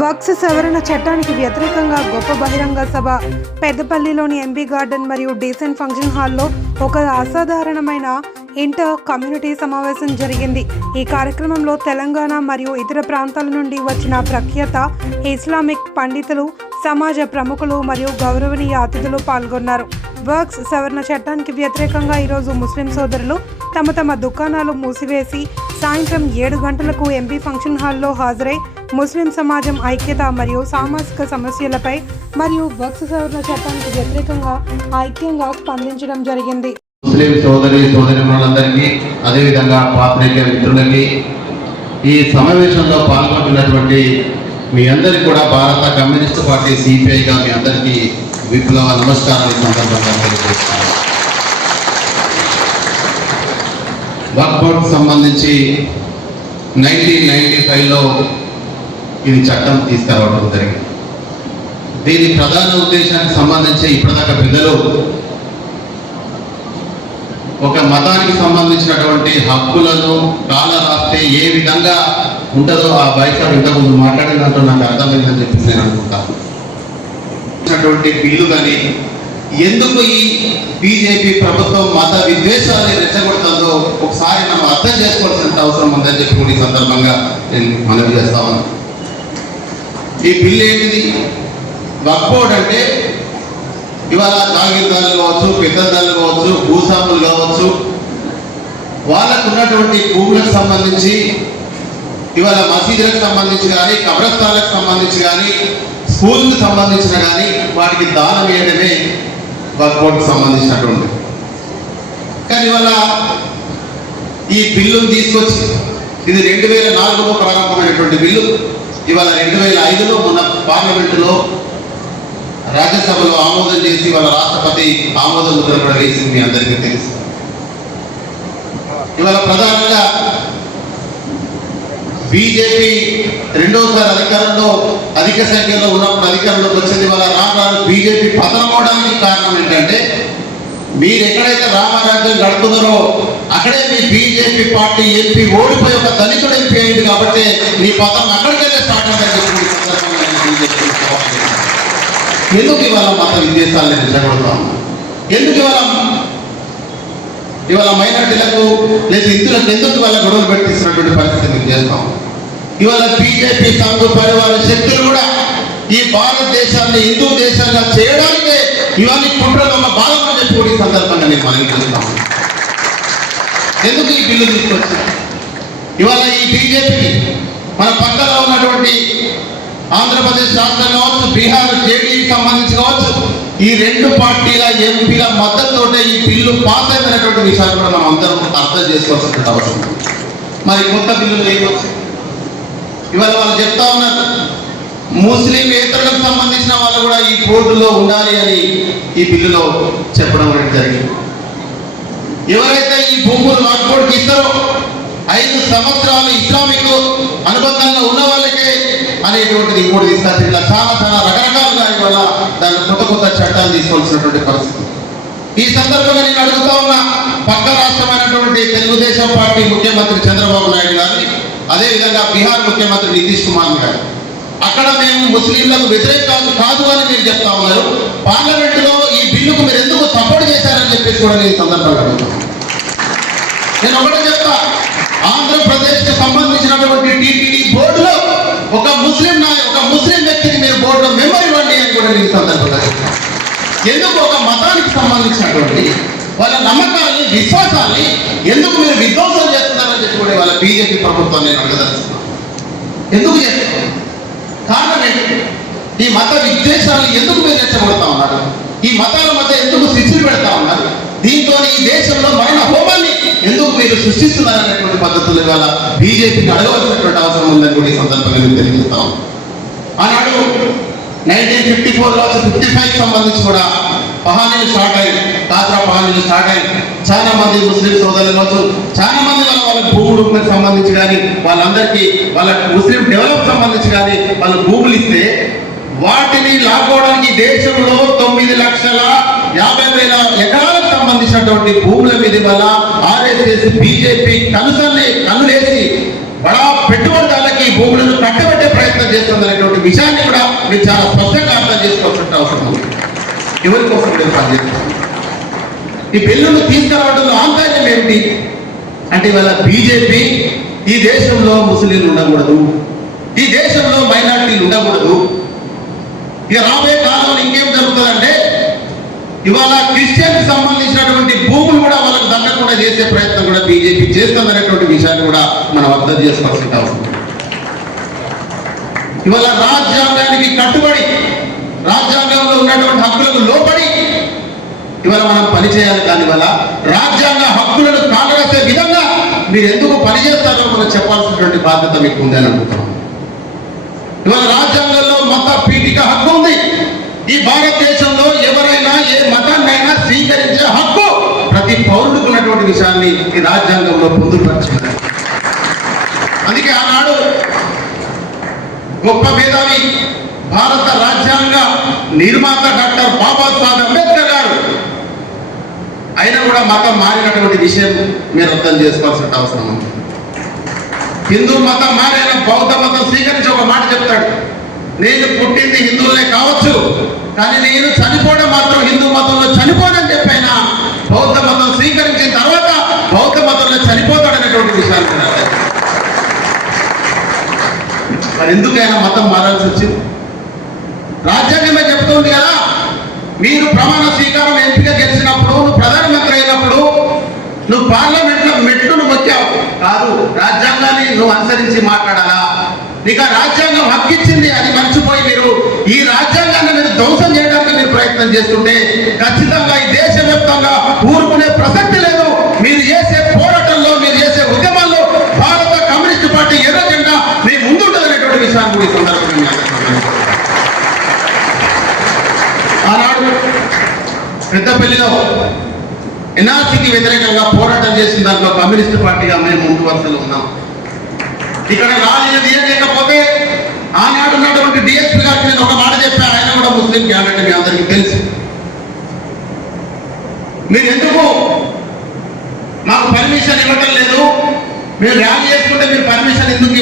వక్స్ సవరణ చట్టానికి వ్యతిరేకంగా గొప్ప బహిరంగ సభ. పెద్దపల్లిలోని ఎంబీ గార్డెన్ మరియు డీసెంట్ ఫంక్షన్ హాల్లో ఒక అసాధారణమైన ఇంటర్ కమ్యూనిటీ సమావేశం జరిగింది. ఈ కార్యక్రమంలో తెలంగాణ మరియు ఇతర ప్రాంతాల నుండి వచ్చిన ప్రఖ్యాత ఇస్లామిక్ పండితులు సమాజ ప్రముఖులు మరియు గౌరవనీయ అతిథులు పాల్గొన్నారు. వర్క్స్ సవరణ చట్టానికి వ్యతిరేకంగా ఈరోజు ముస్లిం సోదరులు తమ తమ దుకాణాలు మూసివేసి సాయంత్రం ఏడు గంటలకు ఎంపీ ఫంక్షన్ హాల్లో హాజరై ముస్లిం సమాజం ఐక్యత మరియు సామాజిక సమస్యలపై మరియు వక్స్ సవరణ చట్టానికి వ్యతిరేకంగా ఐక్యంగా స్పందించడం జరిగింది. ముస్లిం సోదరి సోదరిమణులందరికీ అదేవిధంగా పాత్రిక మిత్రులకి ఈ సమావేశంలో పాల్గొంటున్నటువంటి మీ అందరికీ కూడా భారత కమ్యూనిస్ట్ పార్టీ సిపిఐగా మీ అందరికీ విప్లవ నమస్కారాలు సందర్భంగా తెలియజేస్తున్నాను. వక్ సంబంధించి నైన్టీన్ నైన్టీ ఫైవ్లో ఇది చట్టం తీసుకురావడం జరిగింది. దీని ప్రధాన ఉద్దేశానికి సంబంధించి ఇప్పటిదాకా పెద్దలు ఒక మతానికి సంబంధించినటువంటి హక్కులను కాల రాస్తే ఏ విధంగా ఉంటుందో ఆ బయట ఇంతకుముందు మాట్లాడినట్టు నాకు అర్థమైందని చెప్పి నేను అనుకుంటాను ఇచ్చినటువంటి బిల్లు కానీ ఎందుకు ఈ బీజేపీ ప్రభుత్వం మత విద్వేషాన్ని రెచ్చగొడుతుందో ఒకసారి మనం అర్థం చేసుకోవాల్సిన అవసరం చెప్పి కూడా ఈ సందర్భంగా నేను మనవి చేస్తా ఉన్నాను ఈ బిల్లు ఏంటిది? వక్బోర్డ్ అంటే ఇవాళ జాగీర్దారులు కావచ్చు పెద్దదారులు కావచ్చు భూస్వాములు కావచ్చు వాళ్ళకు ఉన్నటువంటి భూములకు సంబంధించి ఇవాళ మసీదులకు సంబంధించి కానీ కబ్రస్థాలకు సంబంధించి కానీ స్కూల్కి సంబంధించిన కానీ వాటికి దానం వేయడమే వర్కౌట్కి సంబంధించినటువంటి కానీ ఇవాళ ఈ బిల్లును తీసుకొచ్చి ఇది రెండు వేల నాలుగులో ప్రారంభమైనటువంటి బిల్లు. ఇవాళ రెండు వేల ఐదులో మన పార్లమెంటులో రాజ్యసభలో ఆమోదం చేసి వాళ్ళ రాష్ట్రపతి ఆమోద ముద్ర కూడా వేసింది మీ అందరికీ తెలుసు. ఇవాళ ప్రధానంగా బీజేపీ రెండోసారి అధికారంలో అధిక సంఖ్యలో ఉన్నప్పుడు అధికారంలోకి వచ్చింది. వాళ్ళ రాష్ట్రాలు రాను బీజేపీ పతనం అవడానికి కారణం ఏంటంటే మీరు ఎక్కడైతే రామరాజ్యం గడుపుతున్నారో అక్కడే మీ బీజేపీ పార్టీ ఎంపీ ఓడిపోయి ఒక దళితుడు ఎంపీ అయింది కాబట్టి మీ పతనం అక్కడికెళ్ళే స్టార్ట్ అయిందని ఎందుకు ఇవాళ మత విద్వేషాలను రెచ్చగొడతాం ఎందుకు ఇవాళ ఇవాళ మైనార్టీలకు లేదా హిందువులకు ఎందుకు ఇవాళ గొడవలు పెట్టిస్తున్నటువంటి పరిస్థితి మేము చేస్తాం? ఇవాళ బీజేపీ సంఘ పరివార శక్తులు కూడా ఈ భారతదేశాన్ని హిందూ దేశంగా చేయడానికి ఇవాళ ఈ కుట్రలో భాగంగా చెప్పి పోటీ ఈ సందర్భంగా నేను మనవి చేస్తాం. ఎందుకు ఈ బిల్లు తీసుకొచ్చారు? ఇవాళ ఈ బీజేపీ మన పక్కన ఉన్నటువంటి ఆంధ్రప్రదేశ్ రాష్ట్రం కావచ్చు బీహార్ జేడీకి సంబంధించి కావచ్చు ఈ రెండు పార్టీల ఎంపీల మద్దతుతోటే ఈ బిల్లు పాస్ అయినటువంటి విషయాలు కూడా మనం అందరం అర్థం చేసుకోవాల్సిన అవసరం మరి కొత్త బిల్లు లేదు. ఇవాళ వాళ్ళు చెప్తా ఉన్నారు ముస్లిం ఏతరులకు సంబంధించిన వాళ్ళు కూడా ఈ బోర్డులో ఉండాలి అని ఈ బిల్లులో చెప్పడం అనేది జరిగింది. ఎవరైతే ఈ భూములు వాడుకోవడానికి ఇస్తారో ఐదు సంవత్సరాలు ఇస్లామిక్ అనుబంధంగా ఉన్న వాళ్ళకే అనేటువంటిది ఇంకోటి తీసుకొచ్చి ఇట్లా చాలా చాలా రకరకాలుగా ఇవాళ దాని కొత్త కొత్త చట్టాలు తీసుకోవాల్సినటువంటి పరిస్థితి. ఈ సందర్భంగా నేను అడుగుతా ఉన్నా పక్క రాష్ట్రమైనటువంటి తెలుగుదేశం పార్టీ ముఖ్యమంత్రి చంద్రబాబు నాయుడు గారిని అదేవిధంగా బీహార్ ముఖ్యమంత్రి నితీష్ కుమార్ గారు. అక్కడ మేము ముస్లింలకు వ్యతిరేకాలు కాదు అని మీరు చెప్తా ఉన్నారు. పార్లమెంటులో ఈ బిల్లుకు మీరు ఎందుకు సపోర్ట్ చేశారని చెప్పేసి కూడా నేను సందర్భంగా నేను ఒకటే చెప్తా. ఆంధ్రప్రదేశ్కి సంబంధించినటువంటి టీటీడీ బోర్డులో ఒక ముస్లిం నాయ ఒక ముస్లిం వ్యక్తికి మీరు బోర్డులో మెంబర్ ఇవ్వండి అని కూడా నేను సందర్భంగా ఎందుకు ఒక మతానికి సంబంధించినటువంటి వాళ్ళ నమ్మకాన్ని విశ్వాసాన్ని ఎందుకు మీరు విధ్వంసం చేస్తున్నారని చెప్పి కూడా వాళ్ళ బీజేపీ ప్రభుత్వాన్ని నేను అడగదలుస్తున్నాను ఎందుకు చేస్తున్నారు? కారణం ఏంటి ఈ మత విద్వేషాలను ఎందుకు మీరు రెచ్చగొడతా ఉన్నారు? ఈ మతాల మధ్య ఎందుకు శిక్షలు పెడతా ఉన్నారు? దీంతో ఈ దేశంలో మరణ హోమాన్ని ఎందుకు మీరు సృష్టిస్తున్నారనేటువంటి పద్ధతుల పద్ధతులు ఇవాళ బీజేపీకి అడగవలసినటువంటి అవసరం ఉందని కూడా ఈ సందర్భంగా మేము తెలియజేస్తాం ఆనాడు నైన్టీన్ ఫిఫ్టీ ఫోర్ కావచ్చు ఫిఫ్టీ ఫైవ్ సంబంధించి కూడా పహానీలు స్టార్ట్ అయ్యి దాసరా పహానీలు స్టార్ట్ అయ్యి చాలా మంది ముస్లిం సోదరులు కావచ్చు చాలా మంది వాళ్ళ సంబంధించి కానీ వాళ్ళందరికీ వాళ్ళ ముస్లిం డెవలప్ సంబంధించి కానీ వాళ్ళ భూములు ఇస్తే వాటిని లాక్కోవడానికి దేశంలో తొమ్మిది లక్షల యాభై వేల ఎకరాలకు సంబంధించినటువంటి భూముల మీద వల్ల ఆర్ఎస్ఎస్ బీజేపీ కనుసల్ని కనులేసి బడా పెట్టుబడిదారులకి భూములను కట్టబెట్టే ప్రయత్నం చేస్తుందనేటువంటి విషయాన్ని కూడా మీరు చాలా స్పష్టంగా అర్థం చేసుకోవాల్సిన అవసరం ఉంది. ఎవరి కోసం మీరు ఈ బిల్లును తీసుకురావడంలో అంటే ఇవాళ బీజేపీ ఈ దేశంలో ముస్లింలు ఉండకూడదు. ఈ దేశంలో మైనార్టీలు ఉండకూడదు. ఇక రాబోయే కాలంలో ఇంకేం జరుగుతుందంటే ఇవాళ క్రిస్టియన్కి సంబంధించినటువంటి భూములు కూడా వాళ్ళకి దక్కకుండా చేసే ప్రయత్నం కూడా బీజేపీ చేస్తుందనేటువంటి విషయాన్ని కూడా మనం అర్థం చేసుకోవాల్సిన అవసరం ఇవాళ రాజ్యాంగానికి కట్టుబడి రాజ్యాంగంలో ఉన్నటువంటి హక్కులకు లోబడి ఇవాళ మనం పని చేయాలి కానీ రాజ్యాంగ హక్కులను కాలరాసే విధంగా మీరు ఎందుకు పనిచేస్తారో మనం చెప్పాల్సినటువంటి బాధ్యత మీకు ఉందని అనుకుంటున్నాం. ఇవాళ రాజ్యాంగంలో మత పీఠిక హక్కు ఉంది. ఈ భారతదేశంలో ఎవరైనా ఏ మతాన్నైనా స్వీకరించే హక్కు ప్రతి పౌరుడికి ఉన్నటువంటి విషయాన్ని ఈ రాజ్యాంగంలో పొందుపరిచింది అందుకే ఆనాడు గొప్ప మేధావి భారత రాజ్యాంగ నిర్మాత డాక్టర్ బాబా కూడా మతం మారినటువంటి విషయం మీరు అర్థం చేసుకోవాల్సిన అవసరం ఉంది. హిందూ మతం మారైన బౌద్ధ మతం స్వీకరించి ఒక మాట చెప్తాడు. నేను పుట్టింది హిందువులే కావచ్చు కానీ నేను చనిపోవడం మాత్రం హిందూ మతంలో చనిపోనని చెప్పైనా బౌద్ధ మతం స్వీకరించిన తర్వాత బౌద్ధ మతంలో చనిపోతాడనేటువంటి విషయాలు మరి ఎందుకైనా మతం మారాల్సి వచ్చింది? రాజ్యాంగమే చెప్తుంది కదా మీరు ప్రమాణ స్వీకారం ఎంపిక గెలిచినప్పుడు ప్రధాన నువ్వు పార్లమెంట్లో మెట్లు నువ్వు వచ్చావు కాదు రాజ్యాంగాన్ని నువ్వు అనుసరించి మాట్లాడాలా? నీకు ఆ రాజ్యాంగం హక్కిచ్చింది అది మర్చిపోయి మీరు ఈ రాజ్యాంగాన్ని మీరు ధ్వంసం చేయడానికి మీరు ప్రయత్నం చేస్తుంటే ఖచ్చితంగా ఈ దేశవ్యాప్తంగా ఊరుకునే ప్రసక్తి లేదు. మీరు చేసే పోరాటంలో మీరు చేసే ఉద్యమాల్లో భారత కమ్యూనిస్ట్ పార్టీ ఎర్ర జెండా మీ ముందుంటుందనేటువంటి విషయాన్ని కూడా ఈ సందర్భంగా ఆనాడు పెద్దపల్లిలో ఎన్ఆర్సీకి వ్యతిరేకంగా పోరాటం చేసిన దాంట్లో కమ్యూనిస్ట్ పార్టీగా మేము ముందు వరుసలో ఉన్నాం. ఇక్కడ రాజీనామా చేయలేకపోతే ఆనాడు ఉన్నటువంటి డిఎస్పీ గారికి నేను ఒక మాట చెప్పా ఆయన కూడా ముస్లిం క్యాండిడేట్ మీ అందరికీ తెలుసు. మీరు ఎందుకు మాకు పర్మిషన్ ఇవ్వటం లేదు? మీరు ర్యాలీ